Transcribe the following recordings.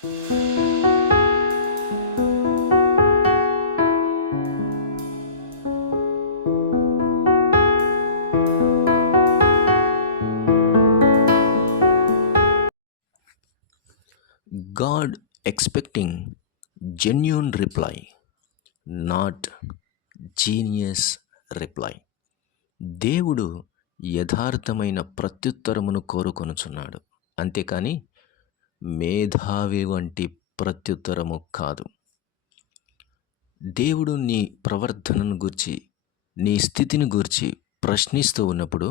God expecting genuine reply, not genius reply. దేవుడు యథార్థమైన ప్రత్యుత్తరమును కోరుకొనుచున్నాడు, అంతేకాని మేధావి వంటి ప్రత్యుత్తరము కాదు. దేవుడు నీ ప్రవర్తనను గూర్చి, నీ స్థితిని గూర్చి ప్రశ్నిస్తూ ఉన్నప్పుడు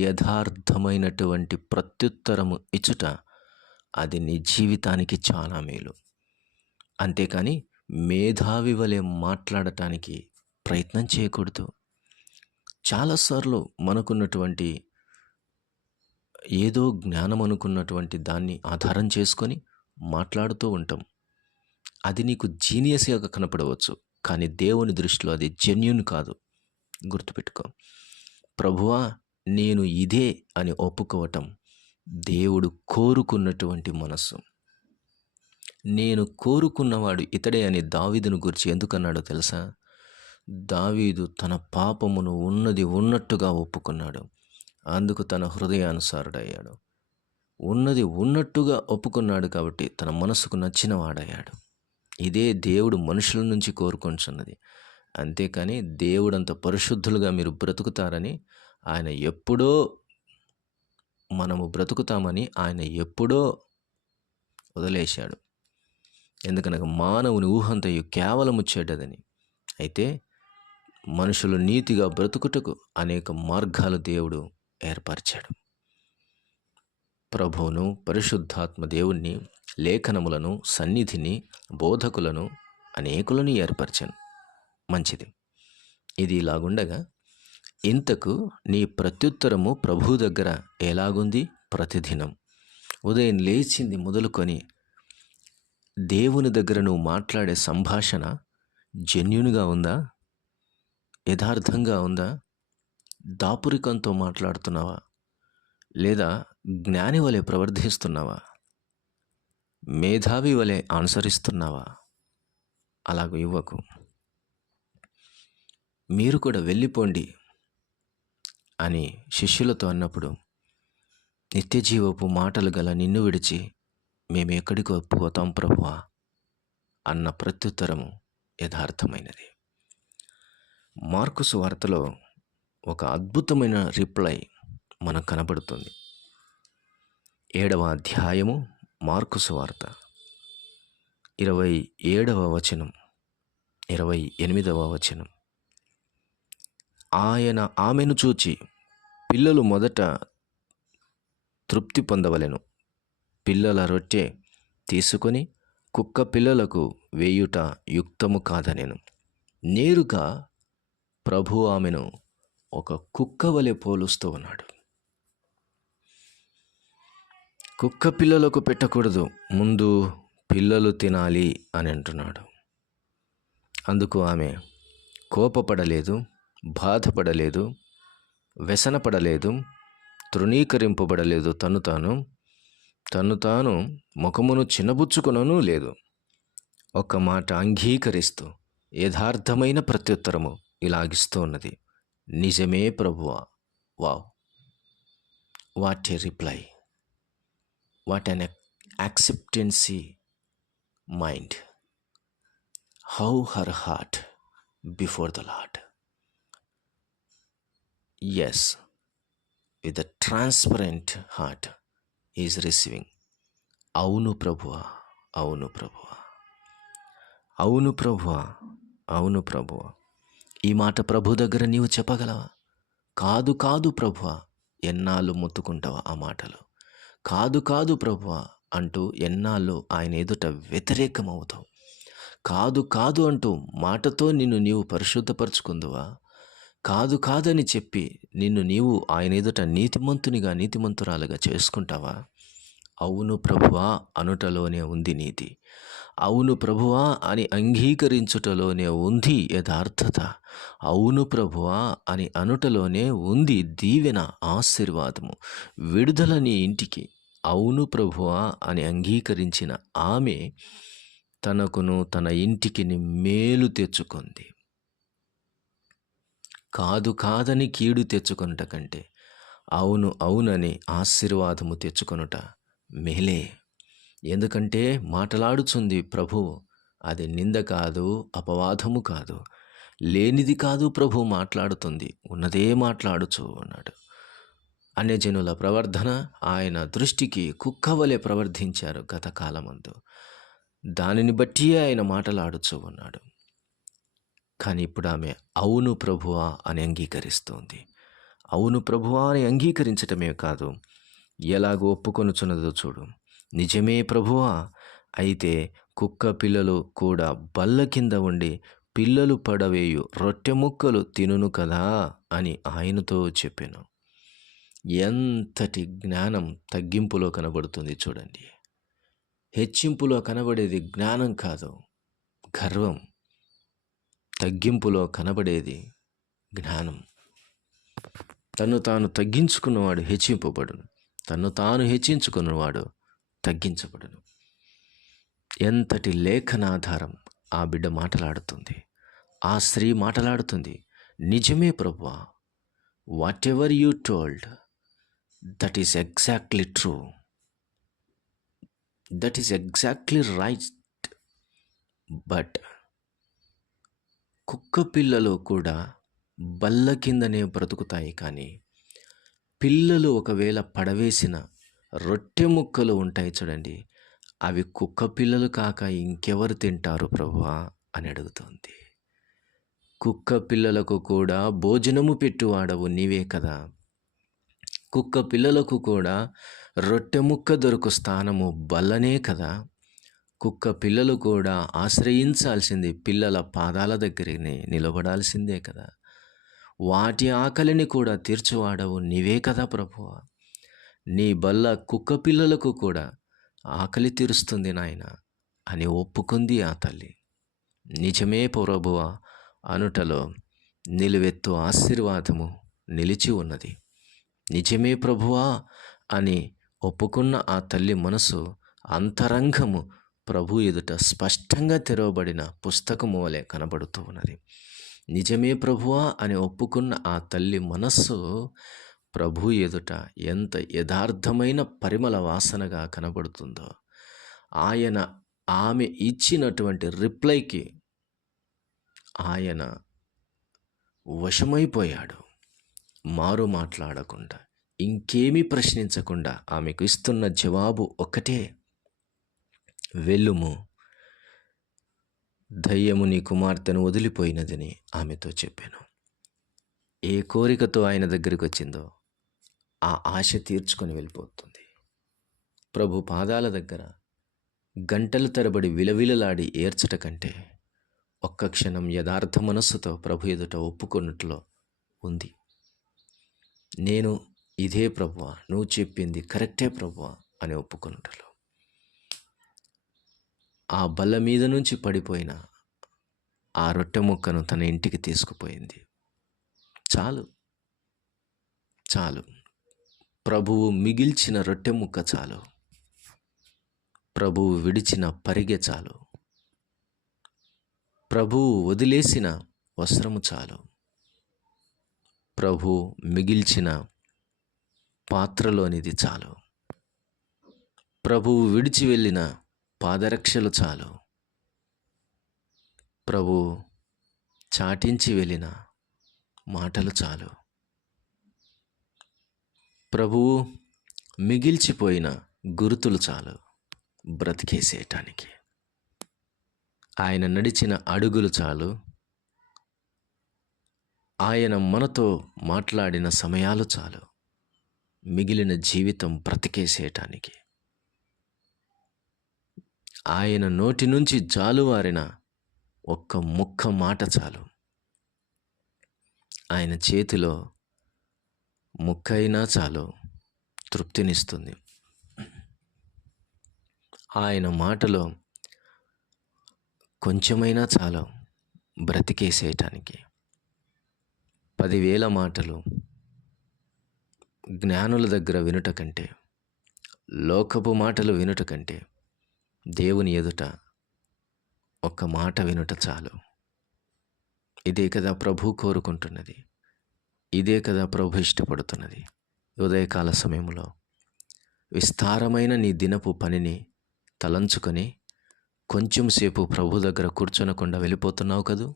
యథార్థమైనటువంటి ప్రత్యుత్తరము ఇచ్చుట అది నీ జీవితానికి చాలా మేలు. అంతేకాని మేధావి వలె మాట్లాడటానికి ప్రయత్నం చేయకూడదు. చాలాసార్లు మనకున్నటువంటి ఏదో జ్ఞానం అనుకున్నటువంటి దాన్ని ఆధారం చేసుకొని మాట్లాడుతూ ఉంటాం. అది నీకు జీనియస్గా కనపడవచ్చు, కానీ దేవుని దృష్టిలో అది జెన్యూన్ కాదు. గుర్తుపెట్టుకో. ప్రభువా నేను ఇదే అని ఒప్పుకోవటం దేవుడు కోరుకున్నటువంటి మనస్సు. నేను కోరుకున్నవాడు ఇతడే అని దావీదును గురించి ఎందుకన్నాడో తెలుసా? దావీదు తన పాపమును ఉన్నది ఉన్నట్టుగా ఒప్పుకున్నాడు, అందుకు తన హృదయానుసారుడయ్యాడు. ఉన్నది ఉన్నట్టుగా ఒప్పుకున్నాడు కాబట్టి తన మనసుకు నచ్చిన వాడయ్యాడు. ఇదే దేవుడు మనుషుల నుంచి కోరుకొంచున్నది. అంతేకాని దేవుడంత పరిశుద్ధులుగా మీరు బ్రతుకుతారని ఆయన ఎప్పుడో, మనము బ్రతుకుతామని ఆయన ఎప్పుడో వదిలేశాడు. ఎందుకనగా మానవుని ఊహంతయు కేవలము చెడ్డదని. అయితే మనుషులు నీతిగా బ్రతుకుటకు అనేక మార్గాలు దేవుడు ఏర్పరిచాడు. ప్రభువును, పరిశుద్ధాత్మ దేవుణ్ణి, లేఖనములను, సన్నిధిని, బోధకులను, అనేకులను ఏర్పరిచాను. మంచిది. ఇది ఇలాగుండగా ఇంతకు నీ ప్రత్యుత్తరము ప్రభు దగ్గర ఎలాగుంది? ప్రతిదినం ఉదయం లేచింది మొదలుకొని దేవుని దగ్గర నువ్వు మాట్లాడే సంభాషణ జెన్యూన్గా ఉందా? యథార్థంగా ఉందా? దాపురికంతో మాట్లాడుతున్నావా? లేదా జ్ఞాని వలె ప్రవర్తిస్తున్నావా? మేధావి వలె అనుసరిస్తున్నావా? అలాగ ఇవ్వకు. మీరు కూడా వెళ్ళిపోండి అని శిష్యులతో అన్నప్పుడు, నిత్యజీవపు మాటలు గల నిన్ను విడిచి మేము ఎక్కడికి ఒప్పుకోతాం ప్రభువా అన్న ప్రత్యుత్తరము యథార్థమైనది. మార్కు సువార్తలో ఒక అద్భుతమైన రిప్లై మనకు కనబడుతుంది. 7వ అధ్యాయము మార్కు సువార్త 27వ వచనం, 28వ వచనం. ఆయన ఆమెను చూచి, పిల్లలు మొదట తృప్తి పొందవలెను, పిల్లల రొట్టె తీసుకొని కుక్క పిల్లలకు వేయుట యుక్తము కాదనెను. నేరుగా ప్రభు ఆమెను ఒక కుక్క వలె పోలుస్తూ ఉన్నాడు. కుక్క పిల్లలకు పెట్టకూడదు, ముందు పిల్లలు తినాలి అని అంటున్నాడు. అందుకు ఆమె కోపపడలేదు, బాధపడలేదు, వ్యసనపడలేదు, తృణీకరింపబడలేదు. తను తాను ముఖమును చిన్నబుచ్చుకొనను లేదు. ఒక మాట అంగీకరిస్తూ యథార్థమైన ప్రత్యుత్తరము ఇలాగిస్తూ ఉన్నది. నిజమే ప్రభువా. Wow, what a reply, what an acceptancy mind, how her heart before the lord. Yes, with a transparent heart is receiving. అవును ప్రభువా, అవును ప్రభువా, అవును ప్రభువా, అవును ప్రభువా. ఈ మాట ప్రభు దగ్గర నీవు చెప్పగలవా? కాదు కాదు ప్రభువా ఎన్నాళ్ళు మొత్తుకుంటావా ఆ మాటలు? కాదు కాదు ప్రభువా అంటూ ఎన్నాళ్ళు ఆయన ఎదుట వ్యతిరేకమవుతావు? కాదు కాదు అంటూ మాటతో నిన్ను నీవు పరిశుద్ధపరచుకుందువా? కాదు కాదని చెప్పి నిన్ను నీవు ఆయన ఎదుట నీతిమంతునిగా, నీతిమంతురాలుగా చేసుకుంటావా? అవును ప్రభువా అనుటలోనే ఉంది నీతి. అవును ప్రభువా అని అంగీకరించుటలోనే ఉంది యథార్థత. అవును ప్రభువా అని అనుటలోనే ఉంది దీవెన, ఆశీర్వాదము, విడుదల నీ ఇంటికి, అవును ప్రభువా అని అంగీకరించిన ఆమె తనకును తన ఇంటికిని మేలు తెచ్చుకుంది. కాదు కాదని కీడు తెచ్చుకొనుట కంటే అవును అవునని ఆశీర్వాదము తెచ్చుకొనుట మేలే. ఎందుకంటే మాటలాడుచుంది ప్రభువు. అది నింద కాదు, అపవాదము కాదు, లేనిది కాదు. ప్రభు మాట్లాడుతుంది, ఉన్నదే మాట్లాడుచూ ఉన్నాడు. అన్యజనుల ప్రవర్ధన ఆయన దృష్టికి కుక్కవలె ప్రవర్తించారు గత కాలమందు. దానిని బట్టి ఆయన మాటలాడుచూ ఉన్నాడు. కానీ ఇప్పుడు ఆమె అవును ప్రభువా అని అంగీకరిస్తోంది. అవును ప్రభువా అని అంగీకరించటమే కాదు, ఎలాగో ఒప్పుకొనుచున్నదో చూడు. నిజమే ప్రభువా, అయితే కుక్క పిల్లలు కూడా బల్ల కింద ఉండి పిల్లలు పడవేయు రొట్టె ముక్కలు తినును కదా అని ఆయనతో చెప్పాను. ఎంతటి జ్ఞానం తగ్గింపులో కనబడుతుంది చూడండి. హెచ్చింపులో కనబడేది జ్ఞానం కాదు, గర్వం. తగ్గింపులో కనబడేది జ్ఞానం. తను తాను తగ్గించుకున్నవాడు హెచ్చింపబడును, తను తాను హెచ్చించుకున్నవాడు తగ్గించబడును. ఎంతటి లేఖనాధారం ఆ బిడ్డ మాటలాడుతుంది, ఆ స్త్రీ మాటలాడుతుంది. నిజమే ప్రభువా, what ever you told, that is exactly true, that is exactly right. But కుక్క పిల్లలు కూడా బల్ల కిందనే బ్రతుకుతాయి, కానీ పిల్లలు ఒకవేళ పడవేసిన రొట్టె ముక్కలు ఉంటాయి చూడండి, అవి కుక్క పిల్లలు కాక ఇంకెవరు తింటారు ప్రభువా అని అడుగుతోంది. కుక్క పిల్లలకు కూడా భోజనము పెట్టువాడవు నీవే కదా. కుక్క పిల్లలకు కూడా రొట్టె ముక్క దొరుకు స్థానము బల్లనే కదా. కుక్క పిల్లలు కూడా ఆశ్రయించాల్సింది పిల్లల పాదాల దగ్గరనే నిలబడాల్సిందే కదా. వాటి ఆకలిని కూడా తీర్చువాడవు నీవే కదా ప్రభువా. నీ బల్ల కుక్క పిల్లలకు కూడా ఆకలి తీరుస్తుంది నాయన అని ఒప్పుకుంది ఆ తల్లి. నిజమే ప్రభువా అనుటలో నిలువెత్తు ఆశీర్వాదము నిలిచి ఉన్నది. నిజమే ప్రభువా అని ఒప్పుకున్న ఆ తల్లి మనసు అంతరంగము ప్రభు ఎదుట స్పష్టంగా తెరవబడిన పుస్తకము వలె కనబడుతూ ఉన్నది. నిజమే ప్రభువా అని ఒప్పుకున్న ఆ తల్లి మనస్సు ప్రభు ఎదుట ఎంత యథార్థమైన పరిమళ వాసనగా కనబడుతుందో. ఆమె ఇచ్చినటువంటి రిప్లైకి ఆయన వశమైపోయాడు. మారు మాట్లాడకుండా, ఇంకేమీ ప్రశ్నించకుండా ఆమెకు ఇస్తున్న జవాబు ఒక్కటే, వెళ్ళుము, దయ్యము నీ కుమార్తెను వదిలిపోయినదని ఆమెతో చెప్పాను. ఏ కోరికతో ఆయన దగ్గరికి వచ్చిందో ఆ ఆశ తీర్చుకొని వెళ్ళిపోతుంది. ప్రభు పాదాల దగ్గర గంటల తరబడి విలవిలలాడి ఏడ్చట కంటే ఒక్క క్షణం యథార్థ మనస్సుతో ప్రభు ఎదుట ఒప్పుకొన్నట్లో ఉంది. నేను ఇదే ప్రభువా, నువ్వు చెప్పింది కరెక్టే ప్రభువా అని ఒప్పుకొన్నట్లో ఆ బల్ల మీద నుంచి పడిపోయిన ఆ రొట్టె ముక్కను తన ఇంటికి తీసుకుపోయింది. చాలు చాలు, ప్రభువు మిగిల్చిన రొట్టె ముక్క చాలు, ప్రభువు విడిచిన పరిగె చాలు, ప్రభువు వదిలేసిన వస్త్రము చాలు, ప్రభు మిగిల్చిన పాత్రలోనిది చాలు, ప్రభువు విడిచి వెళ్ళిన పాదరక్షలు చాలు, ప్రభు చాటించి వెళ్ళిన మాటలు చాలు, ప్రభువు మిగిల్చిపోయిన గుర్తులు చాలు బ్రతికేసేయటానికి. ఆయన నడిచిన అడుగులు చాలు, ఆయన మనతో మాట్లాడిన సమయాలు చాలు మిగిలిన జీవితం బ్రతికేసేయటానికి. ఆయన నోటి నుంచి జాలువారిన ఒక్క ముక్క మాట చాలు, ఆయన చేతిలో ముక్కైనా చాలు తృప్తినిస్తుంది. ఆయన మాటలో కొంచెమైనా చాలు బ్రతికేసేయటానికి. 10,000 మాటలు జ్ఞానుల దగ్గర వినుట కంటే లోకపు మాటలు వినుట కంటే దేవుని ఎదుట ఒక్క మాట వినుట చాలు. ఇదే కదా ప్రభు కోరుకుంటున్నది. ఇదే కదా ప్రభు ఇష్టపడుతున్నది. ఉదయకాల సమయంలో విస్తారమైన నీ దినపు పనిని తలంచుకొని కొంచెం సేపు ప్రభు దగ్గర కూర్చొనకుండా వెళ్ళిపోతున్నావు కదూ.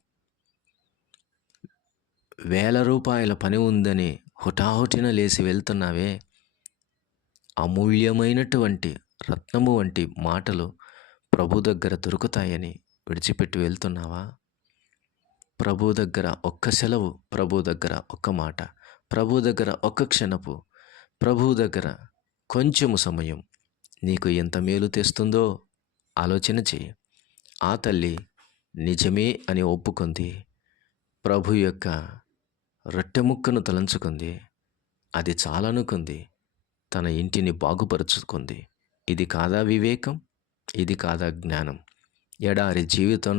1000 రూపాయల పని ఉందని హుటాహుటిన లేచి వెళ్తున్నావే, అమూల్యమైనటువంటి రత్నము వంటి మాటలు ప్రభు దగ్గర దొరుకుతాయని విడిచిపెట్టి వెళ్తున్నావా? ప్రభు దగ్గర ఒక్క సెలవు, ప్రభు దగ్గర ఒక్క మాట, ప్రభు దగ్గర ఒక్క క్షణపు, ప్రభు దగ్గర కొంచెము సమయం నీకు ఎంత మేలు తెస్తుందో ఆలోచన చేయి. ఆ తల్లి నిజమే అని ఒప్పుకుంది. ప్రభు యొక్క రొట్టె ముక్కను తలంచుకుంది. అది చాలనుకుంది. తన ఇంటిని బాగుపరుచుకుంది. ఇది కాదా వివేకం? ఇది కాదా జ్ఞానం? ఎడారి జీవితం